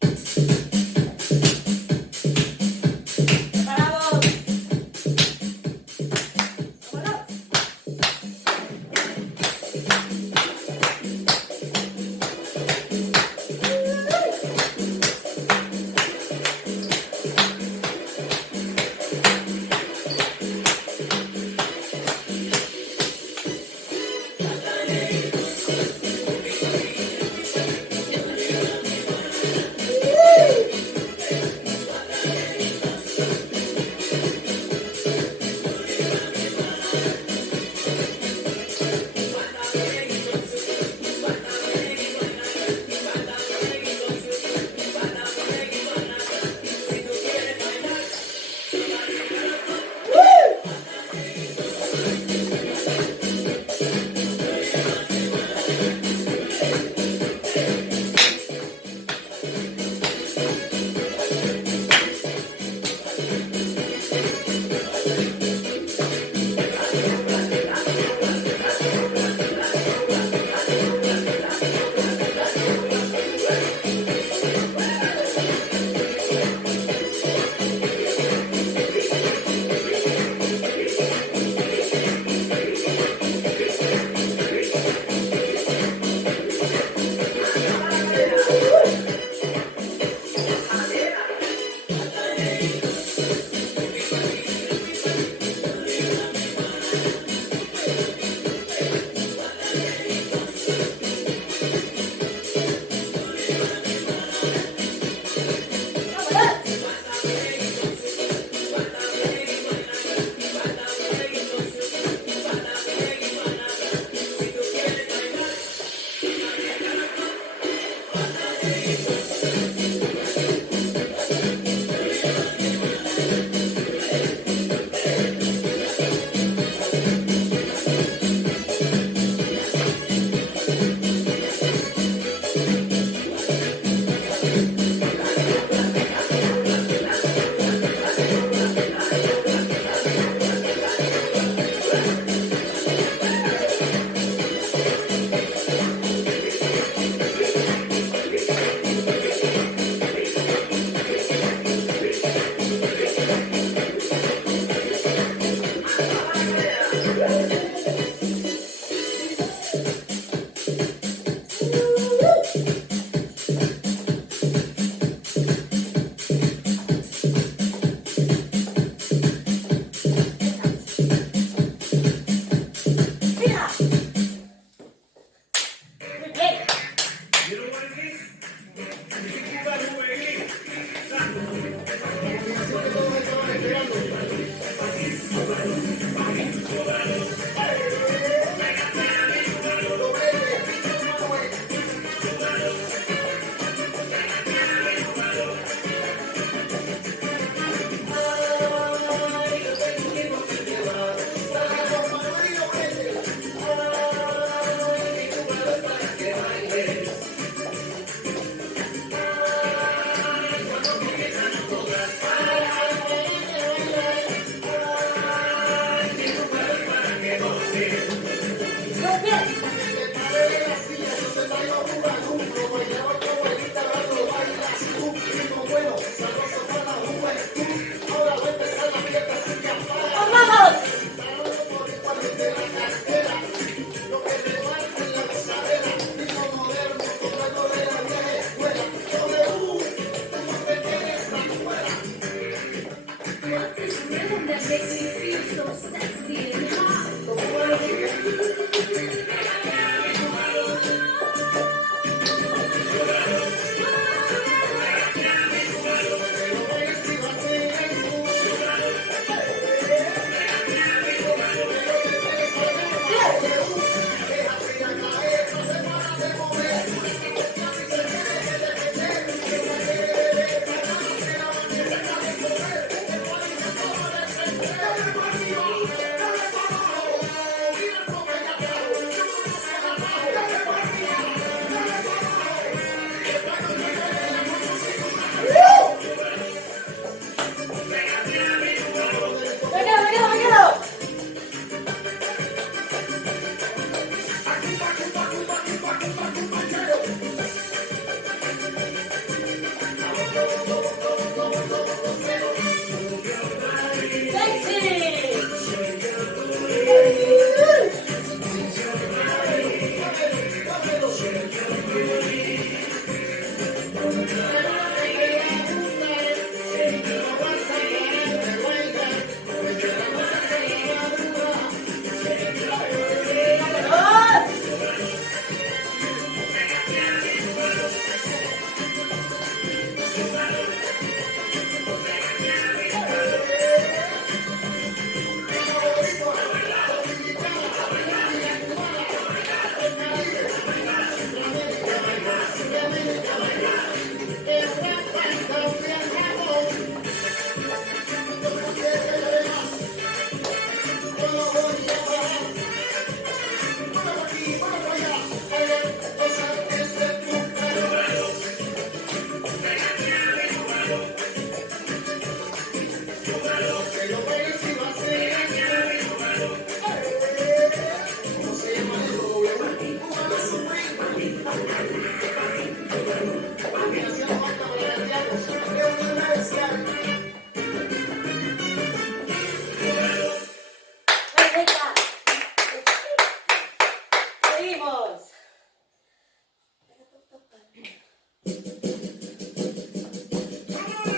Preparados. Vámonos.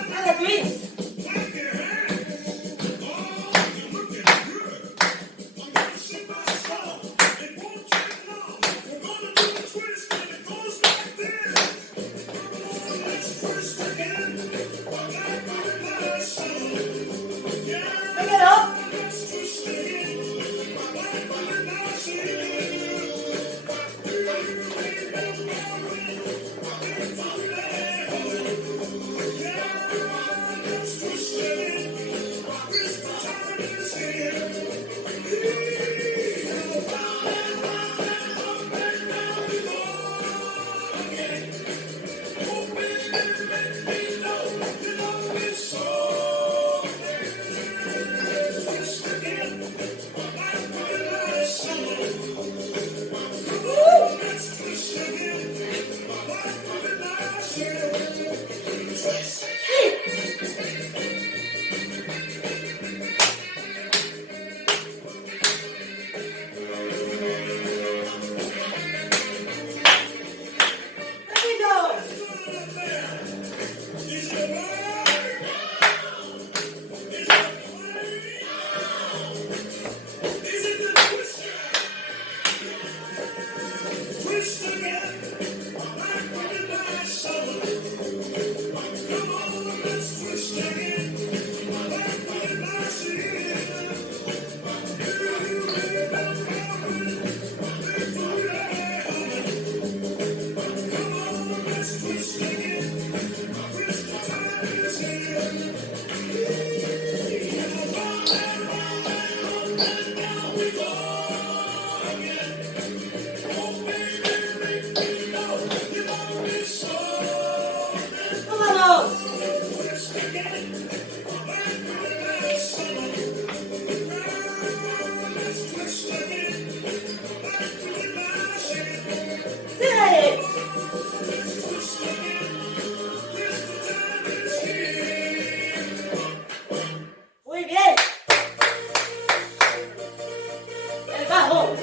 Dale, Luis. Me quedo. Muy bien. El bajo.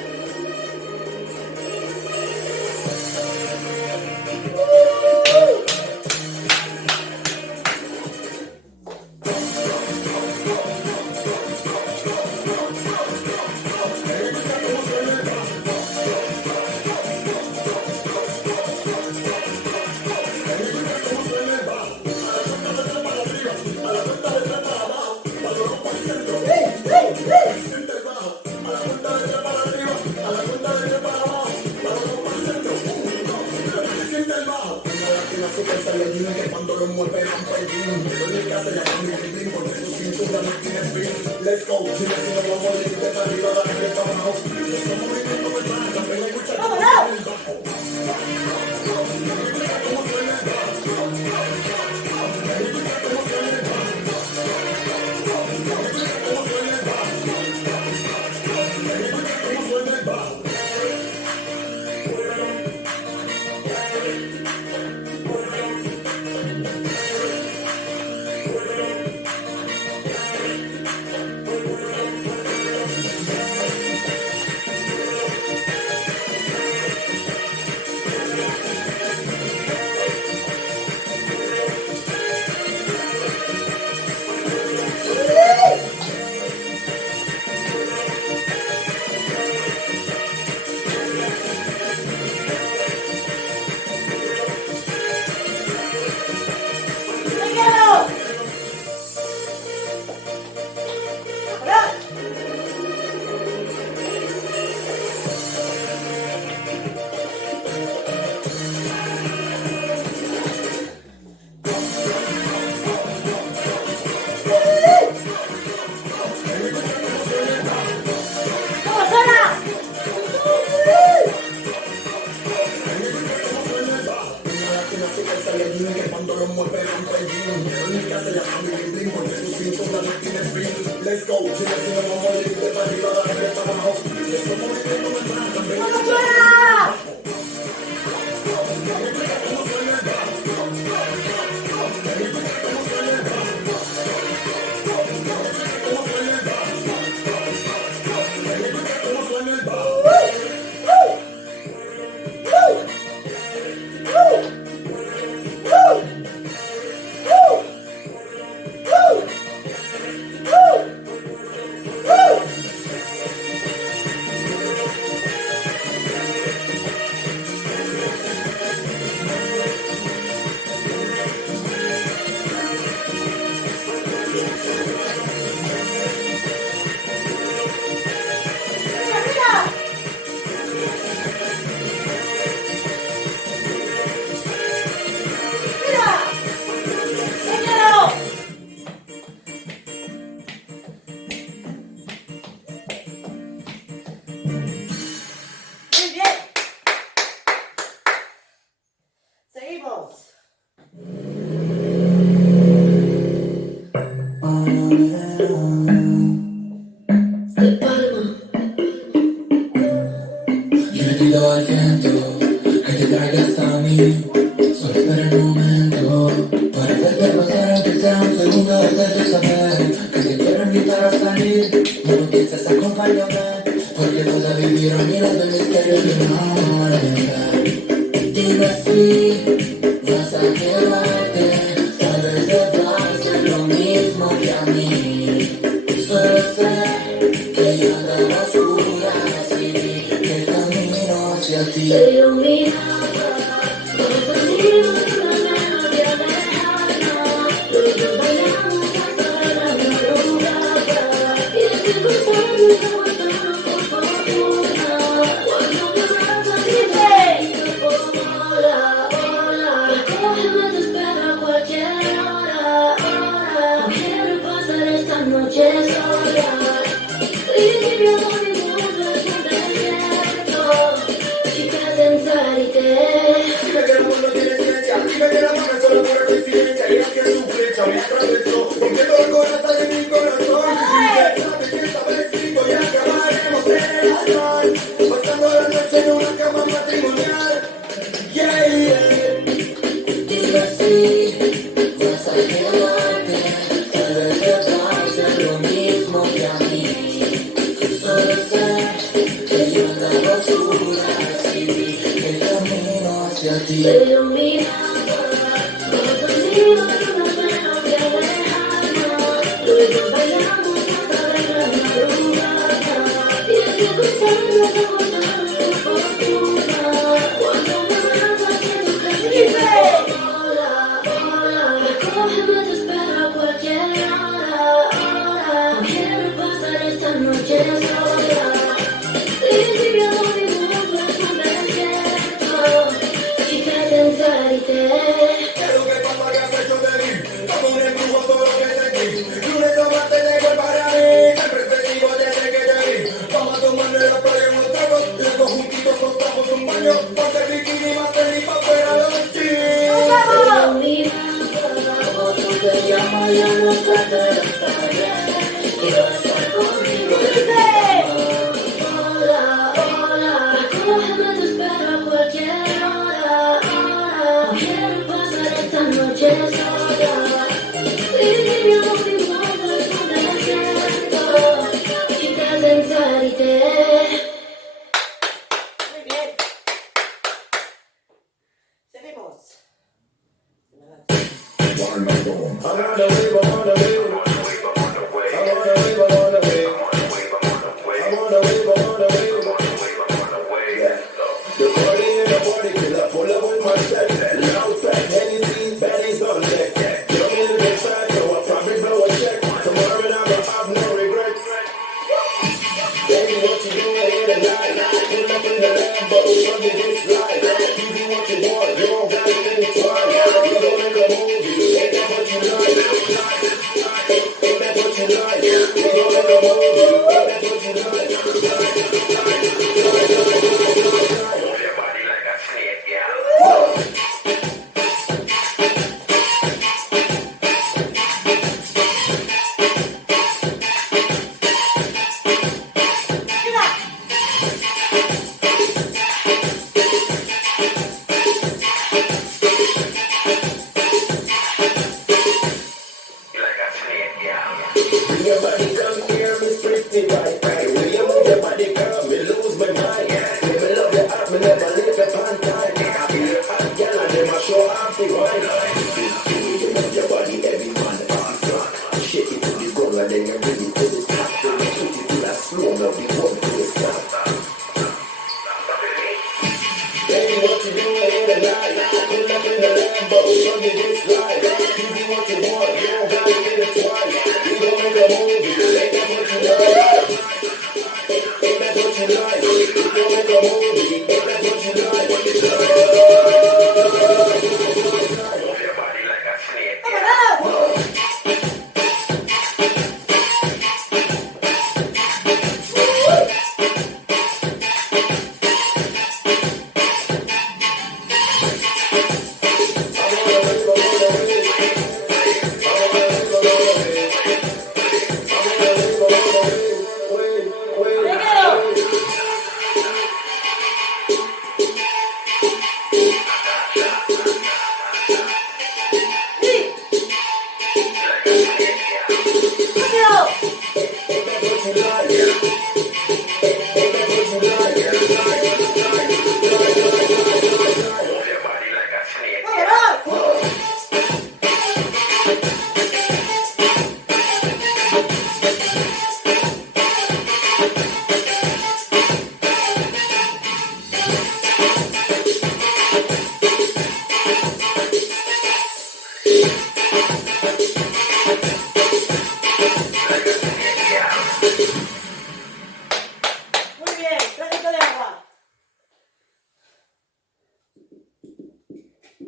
Cuando lo mueven a pedir, lo que hace la familia, porque tu cintura no tiene fin. Let's go, si no vamos a morir de arriba, dale para abajo. Ese movimiento me trae, también hay mucha cosa en el bajo. ¿Cómo suena el bajo? ¿Cómo suena el bajo? ¿Cómo suena el bajo? ¿Cómo suena el bajo? Cuando lo mueven a pedir, lo que hace la familia, porque tu cintura no tiene fin. Let's go, si no vamos a morir de arriba, dale para abajo. Ese movimiento me trae, también hay mucha cosa. ¿Cómo suena el bajo? ¿Cómo suena el bajo? ¿Cómo suena el bajo? ¿Cómo suena el bajo? traigas a mí. Solo espera el momento para hacerte pasar aunque sea un segundo, hacerte saber que te quiero invitar a salir. No lo pienses, acompáñame, porque vas a vivir a miles de misterios de un amor eterno. Dime si vas a quedarte, tal vez te pase lo mismo que a mí. Solo sé que yo andaba oscura, así que el camino hacia ti. Se iluminaba, todo perdido en una melodía lejana. Los dos bailamos hasta la madrugada. Y es que cruzando esa vuelta por fortuna. Cuando me abrazas y te digo hola, hola. Recógeme, te espero a cualquier hora, hora. No quiero pasar esta noche sola. Leave me alone in the wilderness of the desert. Chicas sensate. Dime que el amor no tiene ciencia, dime que el amor es solo pura coincidencia. Y es que su flecha me atravesó, rompiendo el corazón de mi corazón. Y sabes que esta vez sigo y acabaremos en el alcohol, pasando la noche en una cama matrimonial. Yeah, yeah. Dime si vas a quedarte, tal vez te pase lo mismo que a mí. Solo sé que yo andaba oscura, así vi el camino hacia ti. Se iluminaba, todo perdido en una melodía lejana. Los dos bailamos hasta la madrugada. Y es que cruzando esa vuelta por fortuna. Cuando me abrazas siento que digo hola, hola. Recógeme, te espero a cualquier hora, hora. No quiero pasar esta noche sola. Leave me alone in the wilderness of the desert. Chicas sensate. ¿Qué es lo que pasa que has hecho de mí? Como un embrujo solo que sentí. Lunes a martes tengo para mí. Siempre festivo desde que te vi. Vamos a tomar en la playa unos tragos. Luego juntitos nos damos un baño. Ponte el bikini más feliz pa' fuera de los jeans. Como tú te llamas, ya no sé de estar bien. Quiero estar contigo. Hola, hola. Recógeme, te espero a cualquier hora, hora. No quiero pasar esta noche sola. Leave me alone in the wilderness of the desert. Chicas sensate. Muy bien. Seguimos. I'm on the way, I'm on the way. I'm on the way, I'm on the way. I'm on the way, I'm on the way. The party in the party killer, pull up with my set. Loud fat, Hennessy, baddies on deck. Young in the fat, so I probably blow a check. Tomorrow I will have no regrets. Baby, what you doing here tonight? Pull up in the Lambo, fuck it, this life. You do what you want, you don't gotta think twice. We gon' make a movie, ain't that what you like? Ain't that what you like? We gon' make a movie, ain't that what you like? Bring your body come here, Miss Pretty Right. When you move your body, girl, me lose my mind. Me love your heart, me never leave your pan tight. I be your hot girl and them a show off the wine. You move your body, every man on front. Shake it to the ground and then you bring it to the top. Then you shoot it to that slow, now we come to the stop. Baby, what you doing here tonight? Pull up in the Lambo, show me this life. You do what you want, you don't gotta get it twice. We gon' make a movie, ain't that what you like? Ain't that what you like? We gon' make a movie, ain't that what you like? Move your body like a snake.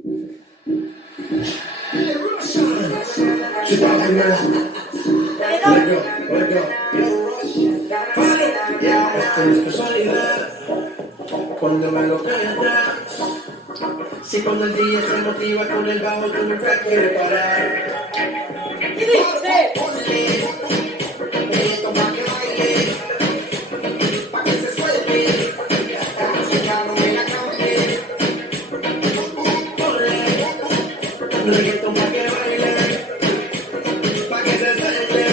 Esto no es casualidad, cuando me lo cae atrás. Si cuando el día se motiva con el bajo, tú nunca quieres parar. Y dice, Reggaeton pa' que baile, pa' que se suelte,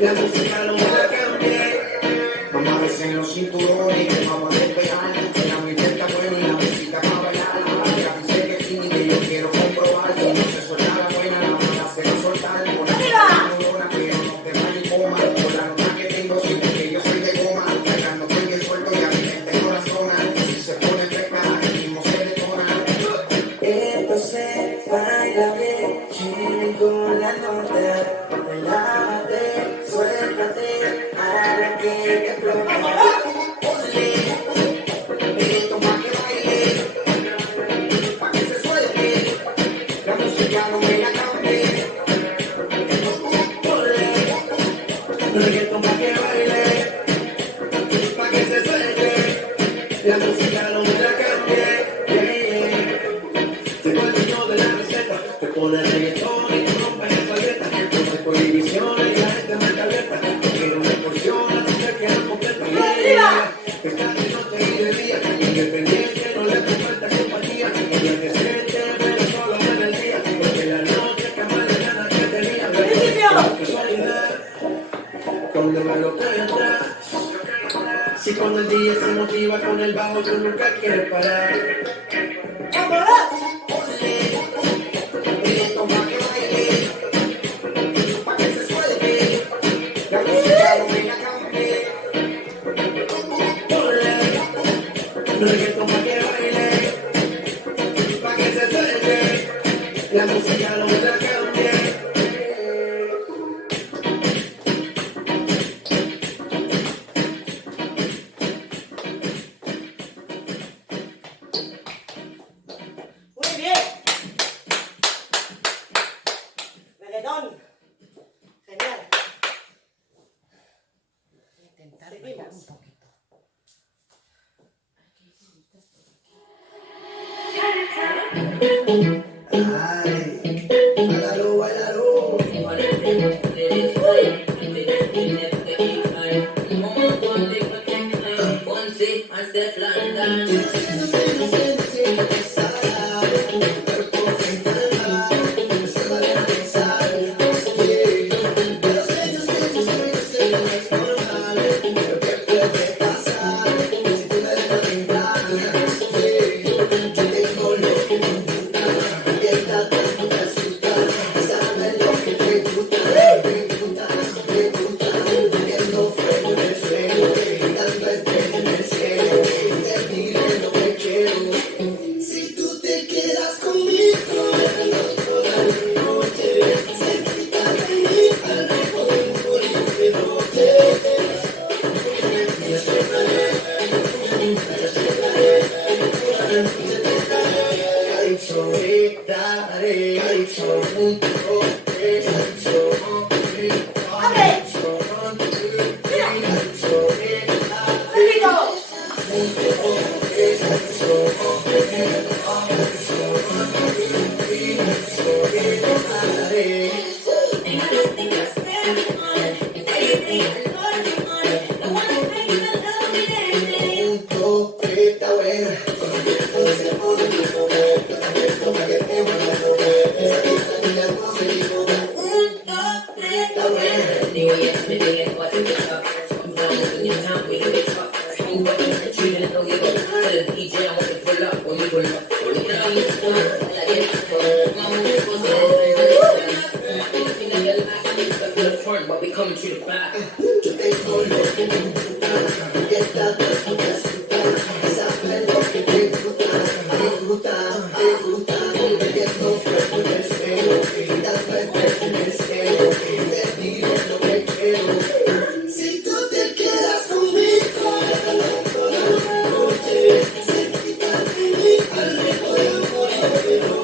la música no me la cambie. Vamos a veces en los cinturones, vamos a despegar. La música está buena y la música para bailar. Ya dice que sí, que yo quiero comprobar. Que no se suelta la buena, la mala se va a soltar. Por la nota que no te va ni coma. Por la nota que tengo, siento que yo soy de goma. Cargando cuelgue suelto y a mi mente corazona. Si se pone fresca, el mismo se detona. Esto se baila bien, chile con la nota. Relájate, suéltate, a lo que te explota. Esto pa' que baile, pa' que se suelte. La música no me la cambie. Reggaeton pa' que baile, pa' que se suelte, la música no me la cambie. Se fue el dueño de la receta, te pone reggaetón y tú rompes esa dieta. No hay prohibiciones y la gente me está abierta. Quiero una porción, a ti te queda completa. Esta noche y de día, independiente, no le hace falta compañía. Ella te siente, pero solo en el día. Porque la noche que más le gana que tenía. Casualidad, cuando me lo cae atrás. Si cuando el día se motiva con el bajo, tú nunca quieres parar. vámonos. Esto pa' que baile, pa' que se suelte. La música no me la cambie. Reggaeton pa' que baile, pa' que se suelte, la música no me la cambie. Muy bien. Reggaetón. Genial. Seguimos. Ay, bailalo, bailalo. Si tú te quedas conmigo, cerquita de mí, al lejos del Si tú te quedas conmigo, cerquita de mí, al lejos del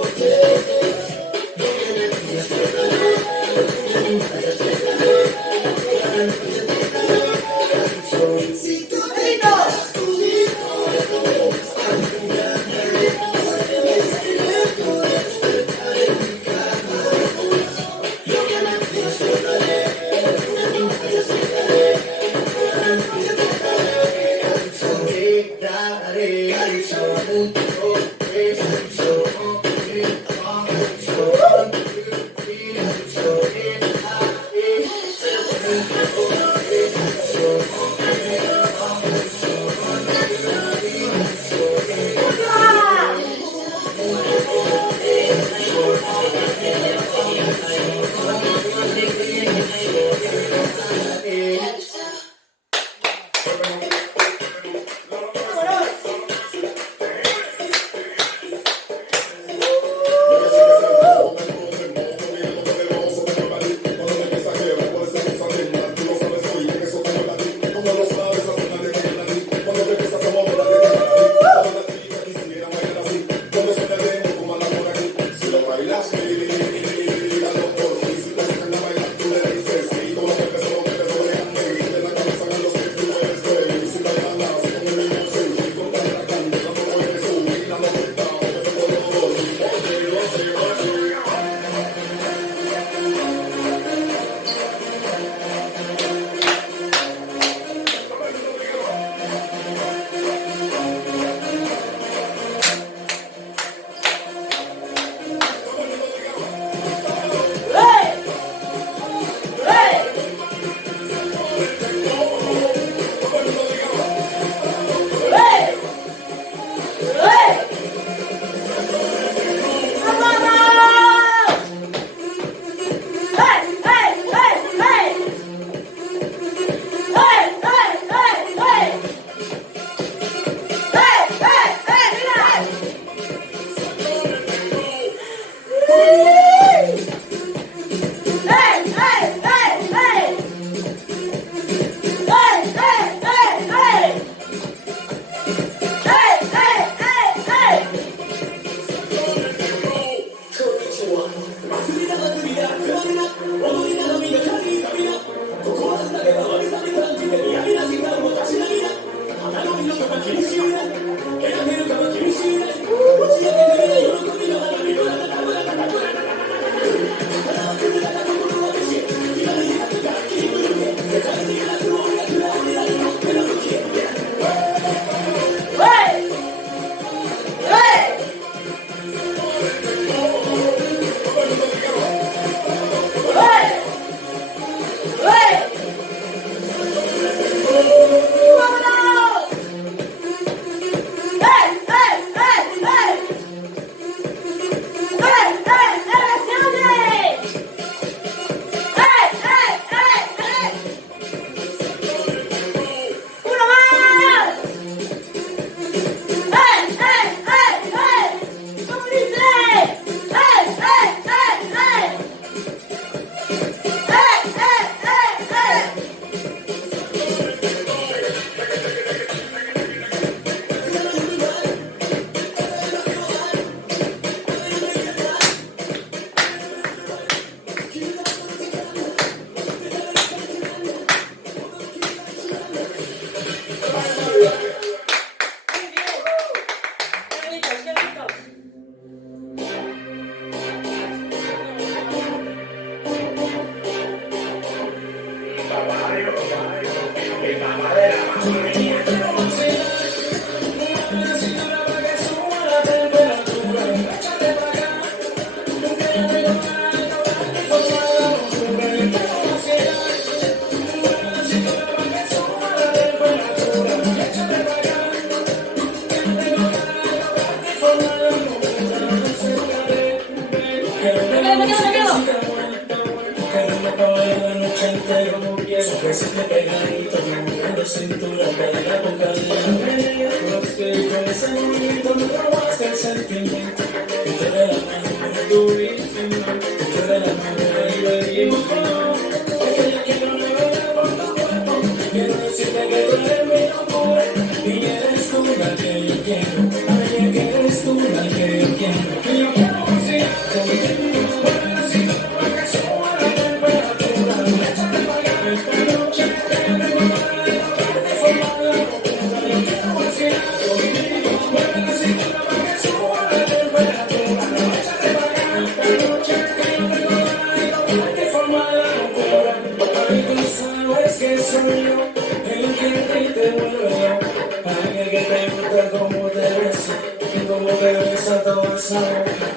besa toda esa boca.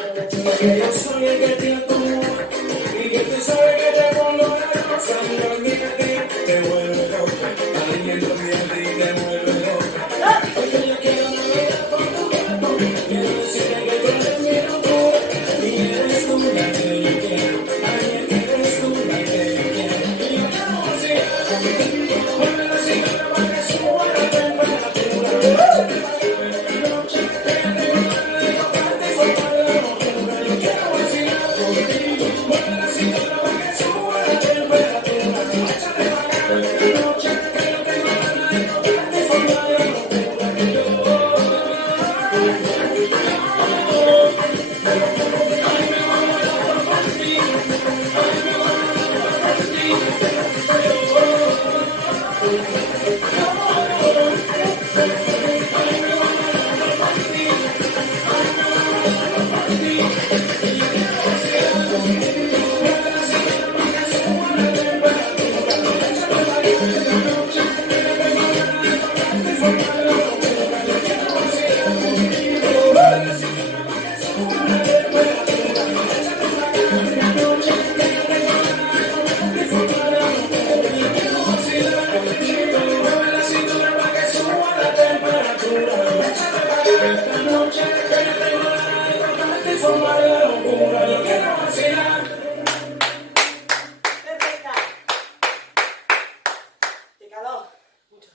Que yo soy el que te acomoda y que tú sabes que te pongo nerviosa. No olvides que te vuelve loca. Alguien lo olvida y te vuelve loca. Porque yo quiero navegar por tu cuerpo. Quiero decirte que tú eres mi locura. Y eres tú la que yo quiero. Alguien que eres tú la que yo quiero. Y yo quiero vacilar. Ponme la cigarra para que suba la temperatura. Perfecta. Te caló mucho.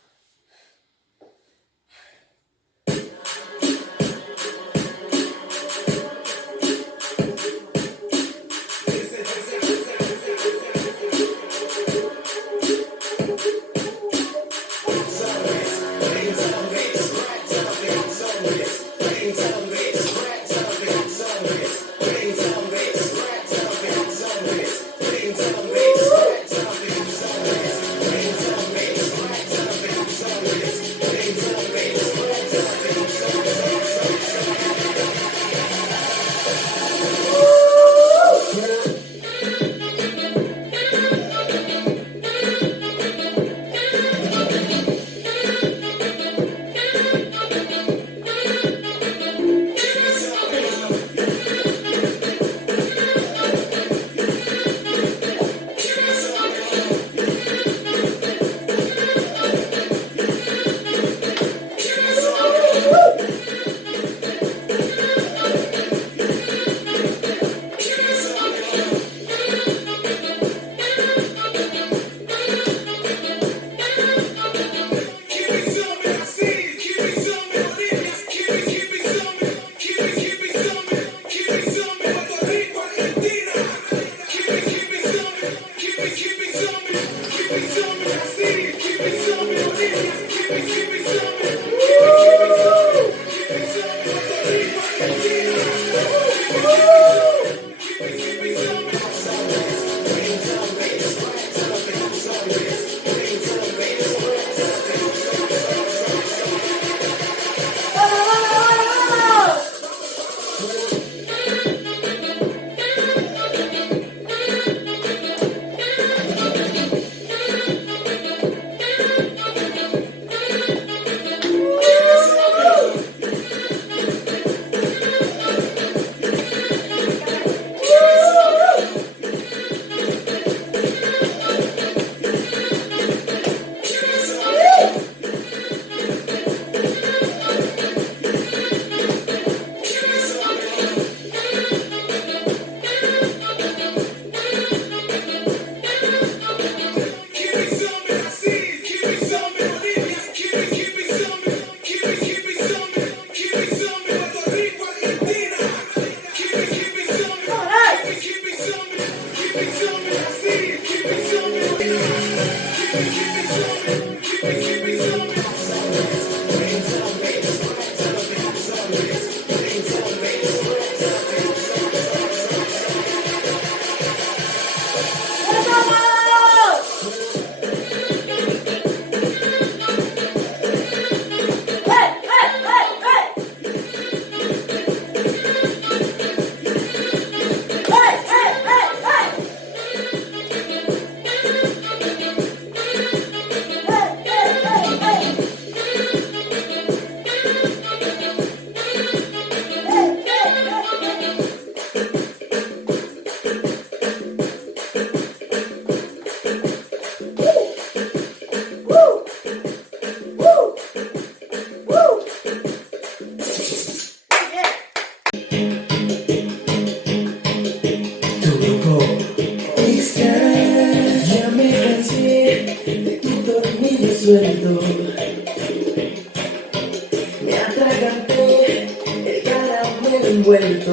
envuelto.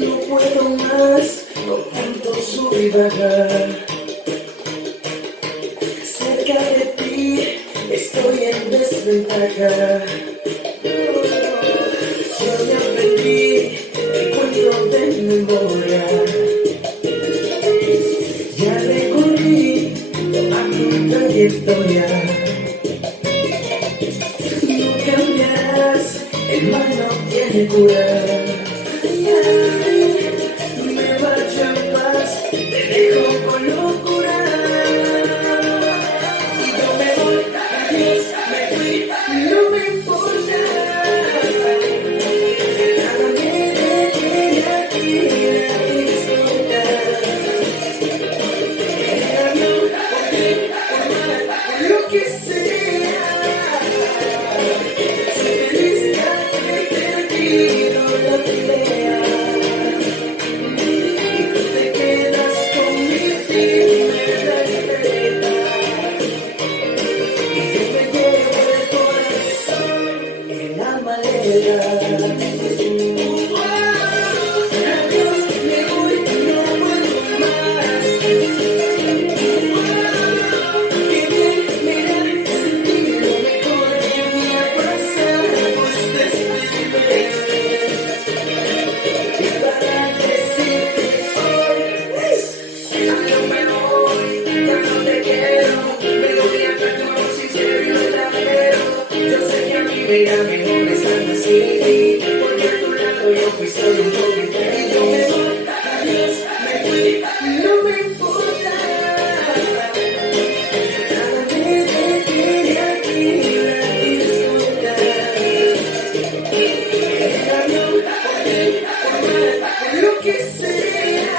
No puedo más con tanto sub y bajar. Cerca de ti estoy en desventaja. Yo ya aprendí el cuento de memoria. Ya recorrí toda tu trayectoria. No cambiarás, el mal no tiene cura. Me marcho en paz, te dejo con locura. Y yo me voy, adiós, me fui, no me importa. Nada me detiene aquí a disfrutar. El avión, por ti, por mal, por lo que sea. Soy feliz ya que he perdido la pelea. Y tú te quedas con mi firme receta. Y yo me llevo el corazón en la maleta. Adiós, me voy, no vuelvo más. Qué bien mirar, sentir lo mejor que me ha pasado, pues despedirme. Y para decirte hoy, ya no me voy, ya no te quiero. Me voy a actuar sincero y verdadero. Yo sé que a mí me irá mejor estando así, porque a tu lado yo fui solo un poquito. Y yo me voy, adiós, me fui, no me importa. Nada me detiene aquí a disfrutar. El avión, por ti, por mal, por lo que sea.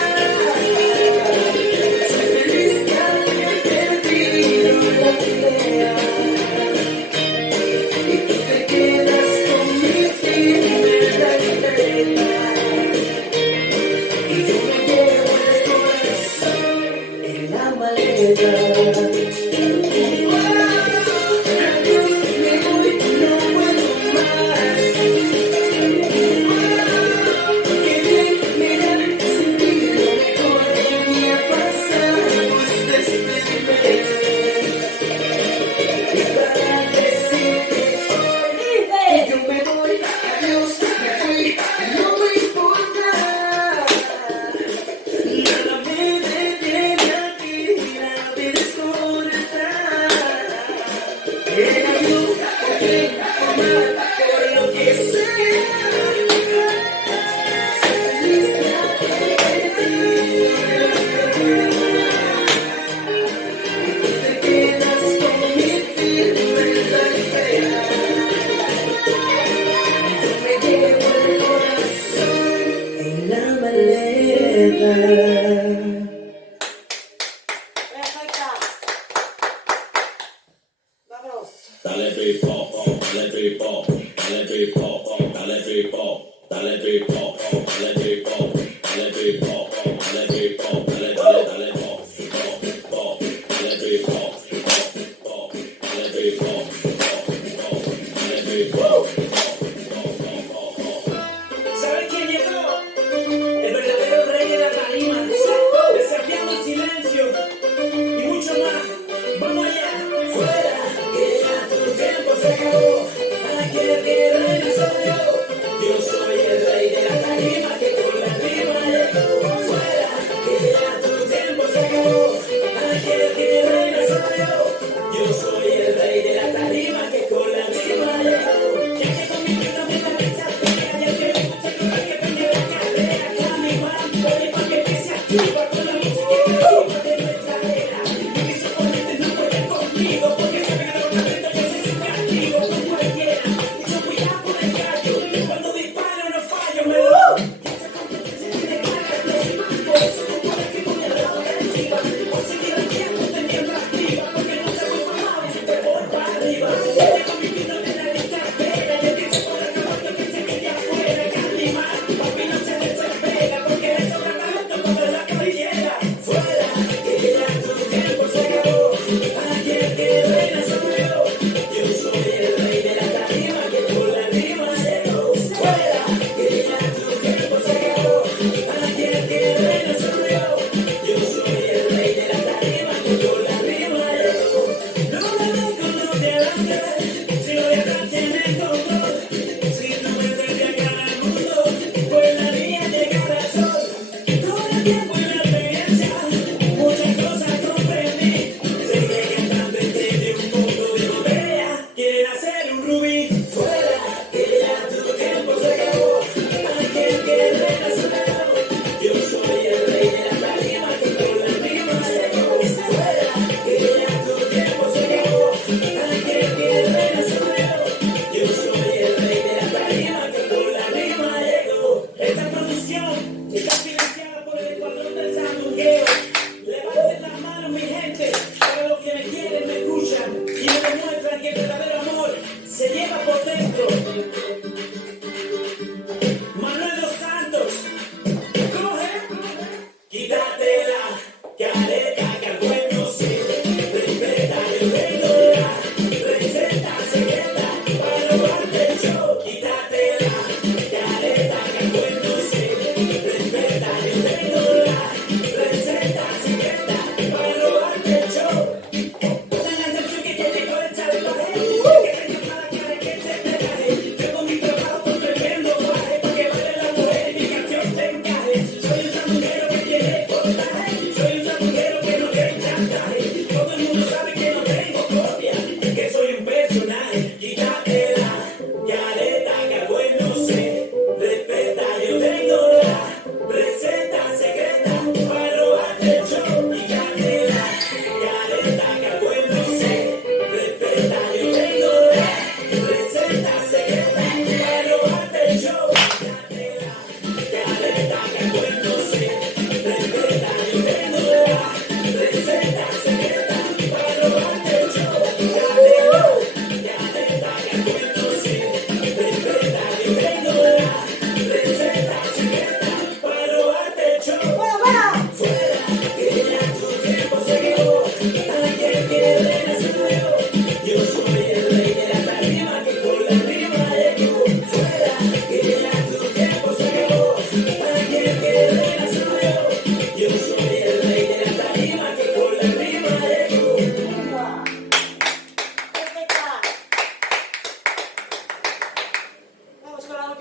Soy feliz ya que he perdido la pelea. Y tú te quedas con mi firme receta. Y yo me llevo el corazón en la maleta. Adiós, me voy, no vuelvo más. Qué bien mirar, sentir lo mejor que me ha pasado, pues despedirme. Y para decirte hoy, yo me voy, adiós, me fui, no me importa. Nada me detiene aquí a disfrutar. El avión, por ti, por mal, por lo que sea. Soy feliz ya que he perdido la pelea. Y tú te quedas con mi firme receta. Yo me llevo el corazón en la maleta. Perfecta. Vámonos. Dale beat pop, dale beat pop, dale beat pop, dale beat pop, dale beat pop, dale beat pop, dale beat pop, dale beat pop, dale pop, pop, dale beat pop, pop, dale beat pop, pop, dale beat pop. ¿Saben quién llegó? El verdadero rey de la tarima, desafiando el silencio y mucho más. Vamos allá, fuera, que ya tu tiempo se acabó. Aquí el que reina soy yo. Yo soy el rey de la tarima que con la rima llegó.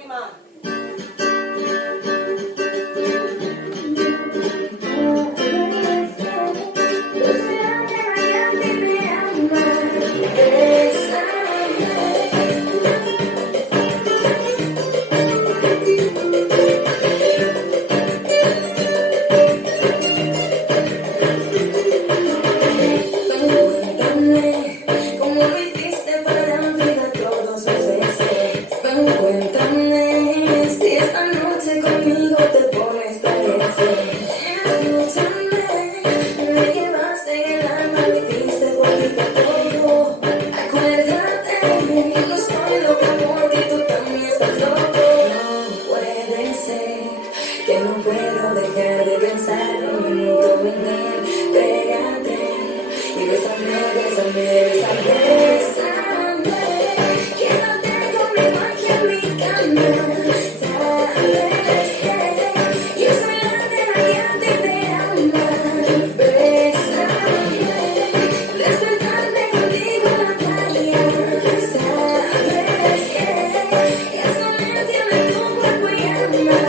última. Que no puedo dejar de pensar un minuto en él. Pégate y bésame, bésame, bésame, bésame. Quédate conmigo aquí en mi cama. Sabes que yo soy la nena que a ti te ama. Bésame, despertarme contigo en la playa. Sabes que eso me tiene tu cuerpo y alma.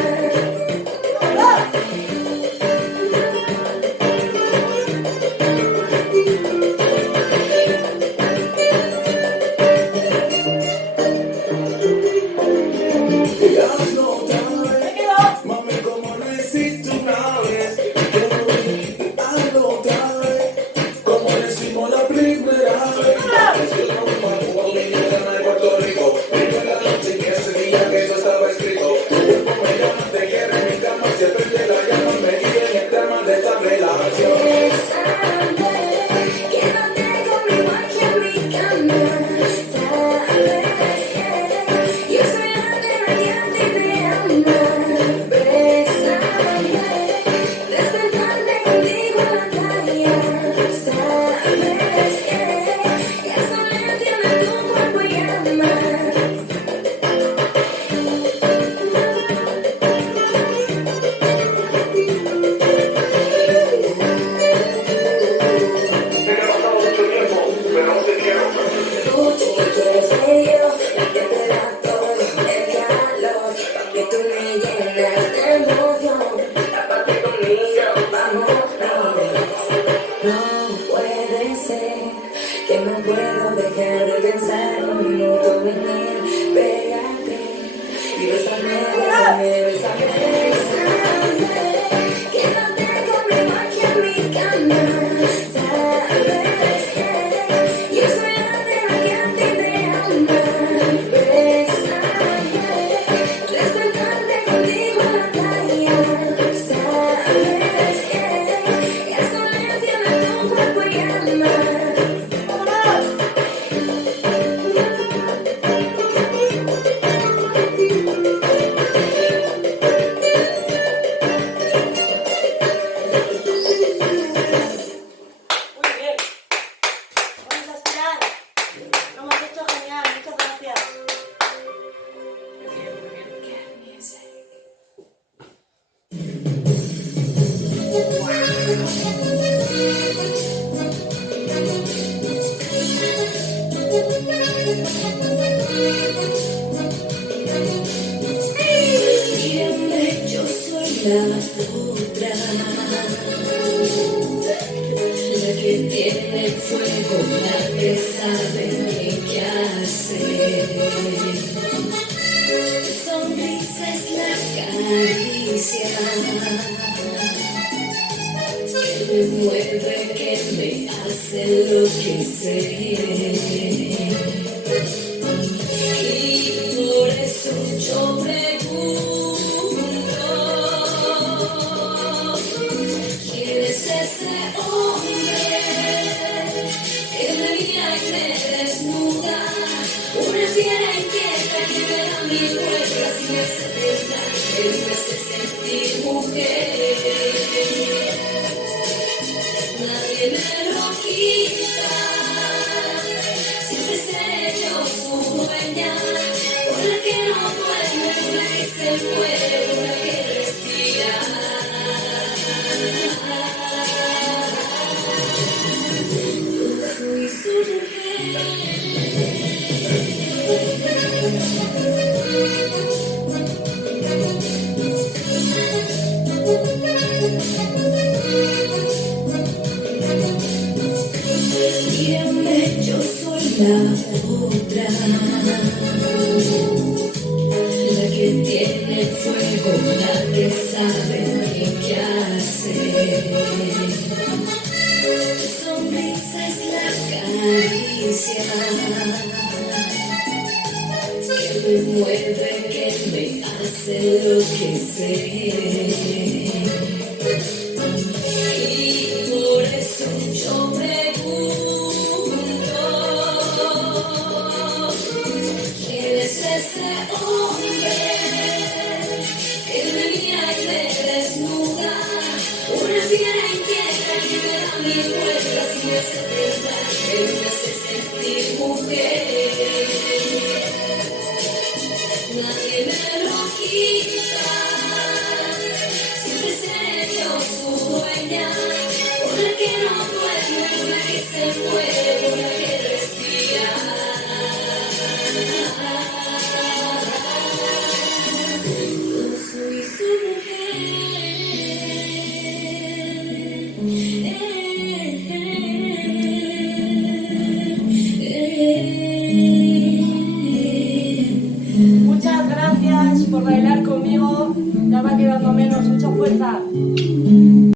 Se quedó. Mami, como lo hiciste una vez, hazlo otra vez, como lo hicimos la primera vez. Yo no me acuerdo de Puerto Rico, vivo en la noche que ese día que eso estaba escrito. Tu cuerpo me llama, te quiero en mi cama, siempre te la llama, me guía en el tema de esta relación. Quédate conmigo aquí en mi cama. Sabes que yo soy la nena que a ti te ama. Bésame, despertarme contigo en la playa. Sabes que eso me tiene tu cuerpo y alma. Sé que ha pasado mucho tiempo, pero aún te quiero. Mucho que quieres ser yo, la que te da todo el calor, que tú me llenas de emoción. Aparte conmigo, vámonos. No puede ser que no puedo dejar de pensar un minuto en él. Pégate y bésame, bésame, bésame, bésame. Quédate conmigo aquí en mi cama. Sabes que yo soy la nena que a ti te ama. Bésame, despertarte contigo en la playa. Sabes que eso me tiene tu cuerpo y alma. Muy bien. Vamos a esperar. Lo hemos hecho genial. Muchas gracias. Entiende, yo soy la otra, la que tiene fuego, la que sabe qué hacer. Tu sonrisa es la caricia que me mueve, que me hace enloquecer. Y por eso yo pregunto, ¿quién es ese hombre que me mira y me desnuda? Una fiera inquieta que me da mis vueltas y me hace temblar, que me hace sentir mujer. Nadie me lo quita, siempre seré yo su dueña, por la que no duerme, una que se muere, una que respira. Yo fui su mujer. tiene fuego, la que sabe bien qué hacer. Tu sonrisa es la caricia que me mueve, que me hace enloquecer. Y por eso yo pregunto, ¿quién es ese hombre que me mira y me desnuda? Una fiera inquieta que me da mil vueltas y me hace pensar, que me hace sentir mujer. Nadie me lo quita.